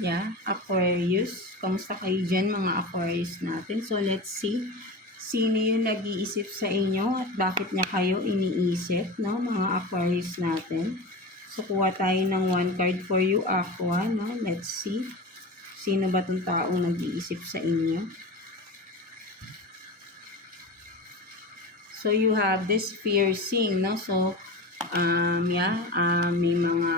Yeah, Aquarius. Kamusta kayo dyan mga Aquarius natin? So, let's see. Sino yung nag-iisip sa inyo at bakit niya kayo iniisip, no? Mga Aquarius natin. So, kuha tayo ng one card for you, Aqua, no? Let's see. Sino ba tong taong nag-iisip sa inyo? So, you have this piercing, no? So, may mga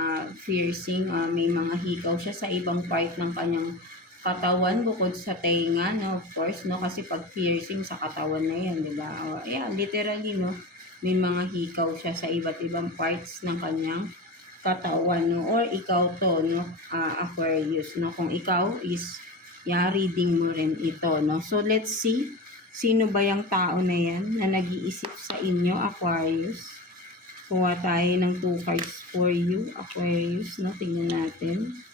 piercing, may mga hikaw siya sa ibang part ng kanyang katawan bukod sa tenga, no? Of course, no? Kasi pag piercing sa katawan na yan, di ba? Literally, no? May mga hikaw siya sa iba't ibang parts ng kanyang katawan, no? Or ikaw to, no? Aquarius, no? Kung ikaw is, reading mo rin ito, no? So, let's see. Sino ba yung tao na yan na nag-iisip sa inyo, Aquarius? Kuha tayo ng 2 cards for you, Aquarius, no? Tingnan natin.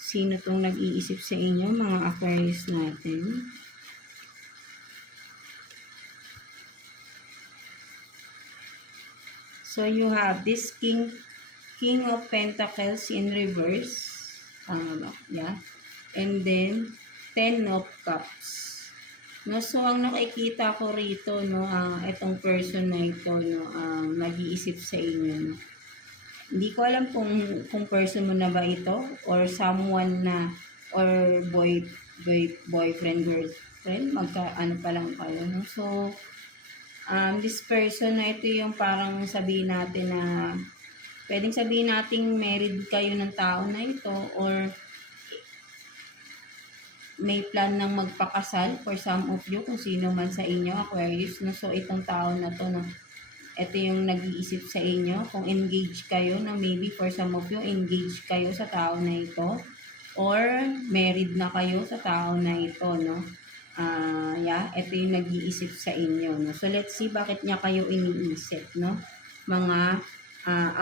Sino tong nag-iisip sa inyo, mga Aquarius natin? So, you have this King of Pentacles in reverse. Yeah. And then, 10 of Cups. No, so ang nakikita ko rito, no, itong person na ito, no, nag-iisip sa inyo, no. Hindi ko alam kung person mo na ba ito or someone na or boyfriend, girlfriend, ano pa lang kayo, no. So, this person na ito yung parang sabihin natin na pwedeng sabihin nating married kayo ng tao na ito or may plan ng magpakasal for some of you, kung sino man sa inyo, Aquarius, no? So, itong tao na to, no? Ito yung nag-iisip sa inyo. Kung engaged kayo, na maybe for some of you, engaged kayo sa tao na ito. Or, married na kayo sa tao na ito, no? Ito yung nag-iisip sa inyo, no? So, let's see bakit niya kayo iniisip, no? Mga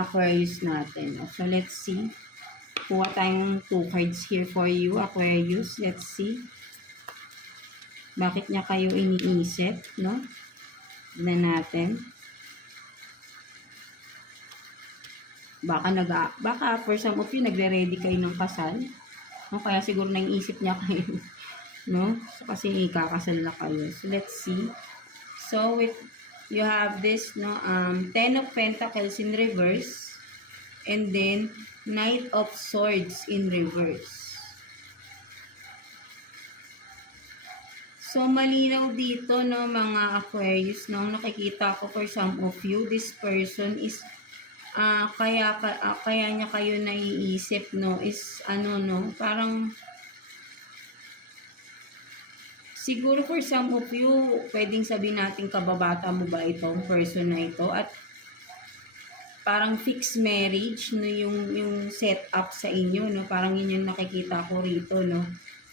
Aquarius natin. No? So, let's see. Kuha tayong 2 cards here for you, Aquarius. Let's see. Bakit niya kayo iniisip, no? Tignan natin. Baka for some of you, nagre-ready kayo ng kasal. No? Kaya siguro naiisip niya kayo. No? So, kasi ikakasal na kayo. So, let's see. So, you have this, no? 10 of Pentacles in reverse. And then, Knight of Swords in reverse. So, malinaw dito, no, mga Aquarius, no, nakikita ko for some of you, this person is, kaya niya kayo naiisip, no, is, no, parang, siguro for some of you, pwedeng sabihin natin kababata mo ba itong person na ito, at parang fixed marriage, no, yung set up sa inyo, no, parang yun yung nakikita ko rito, no.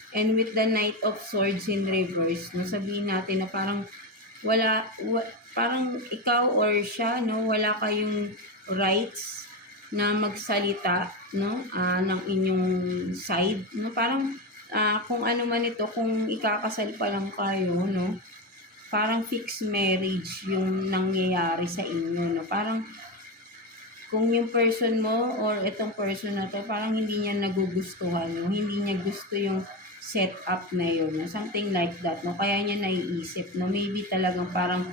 And with the Knight of Swords in reverse, no, sabihin natin na parang parang ikaw or siya, no, wala kayong rights na magsalita, no, ng inyong side, no, parang kung ano man ito, kung ikakasal pa lang kayo, no, parang fixed marriage yung nangyayari sa inyo, no, parang kung yung person mo or itong person na to, parang hindi niya nagugustuhan, no? Hindi niya gusto yung setup na yun, no? Something like that, no? Kaya niya naiisip, no? Maybe talagang parang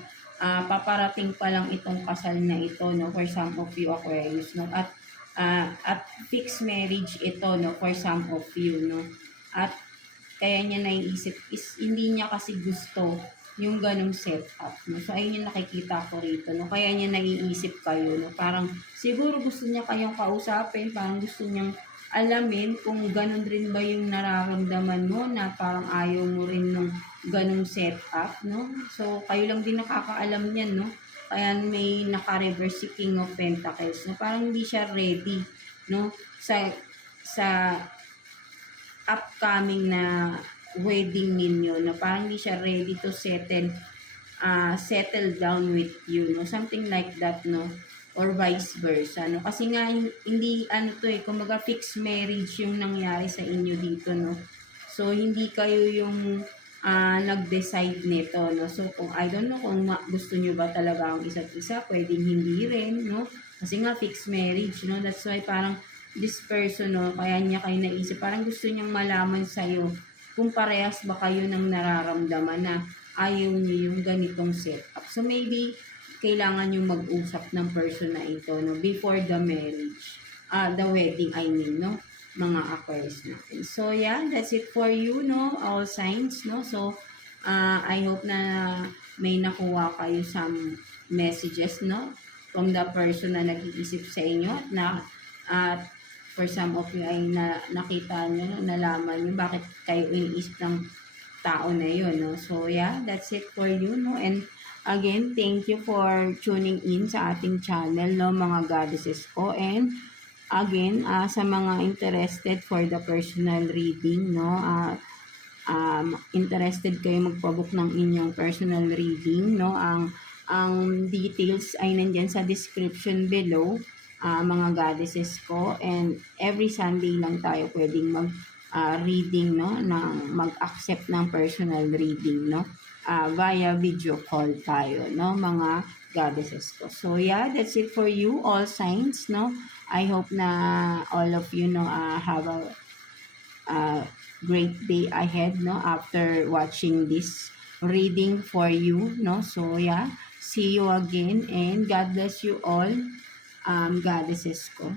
paparating pa lang itong kasal na ito, no? For some of you, Aquarius, no? At fixed marriage ito, no? For some of you, no? At kaya niya naiisip is hindi niya kasi gusto yung ganong setup, no? So, ayun yung nakikita ko rito, no? Kaya niya naiisip kayo, no? Parang, siguro gusto niya kayong kausapin, parang gusto niyang alamin kung ganon rin ba yung nararamdaman mo na parang ayaw mo rin ng ganong setup, no? So, kayo lang din nakakaalam niyan, no? Kaya may naka-reverse si King of Pentacles, no? Parang hindi siya ready, no? Sa upcoming na wedding ninyo, na parang hindi siya ready to settle down with you, no, something like that, no, or vice versa, no, kasi nga hindi kumbaga fixed marriage yung nangyari sa inyo dito, no, so hindi kayo yung nag-decide nito, no? So, kung I don't know kung gusto nyo ba talaga ang isa't isa, pwedeng hindi rin, no? Kasi nga, fixed marriage, no? That's why parang this person, no, kaya niya kayo naisip, parang gusto niyang malaman sa'yo kung parehas ba kayo ng nararamdaman na ayaw niyo yung ganitong setup. So, maybe, kailangan yung mag-usap ng person na ito, no? Before the marriage. The wedding, I mean, no? Mga Aquarius natin. So, yeah, that's it for you, no? All signs, no? So, I hope na may nakuha kayo some messages, no? From the person na nag-iisip sa inyo na at for some of you ay nakita nyo, no? Nalaman nyo bakit kayo iniisip ng tao na yun, no? So, yeah, that's it for you, no? And again, thank you for tuning in sa ating channel, no, mga goddesses ko. And again, sa mga interested for the personal reading, no, interested kayo magpabook ng inyong personal reading, no, ang details ay nandyan sa description below, mga goddesses ko. And every Sunday lang tayo pwedeng mag reading, no, mag-accept ng personal reading, no, via video call tayo, no, mga goddesses ko. So, yeah, that's it for you, all signs, no. I hope na all of you, no, have a great day ahead, no, after watching this reading for you, no. So, yeah, see you again and God bless you all, goddesses ko.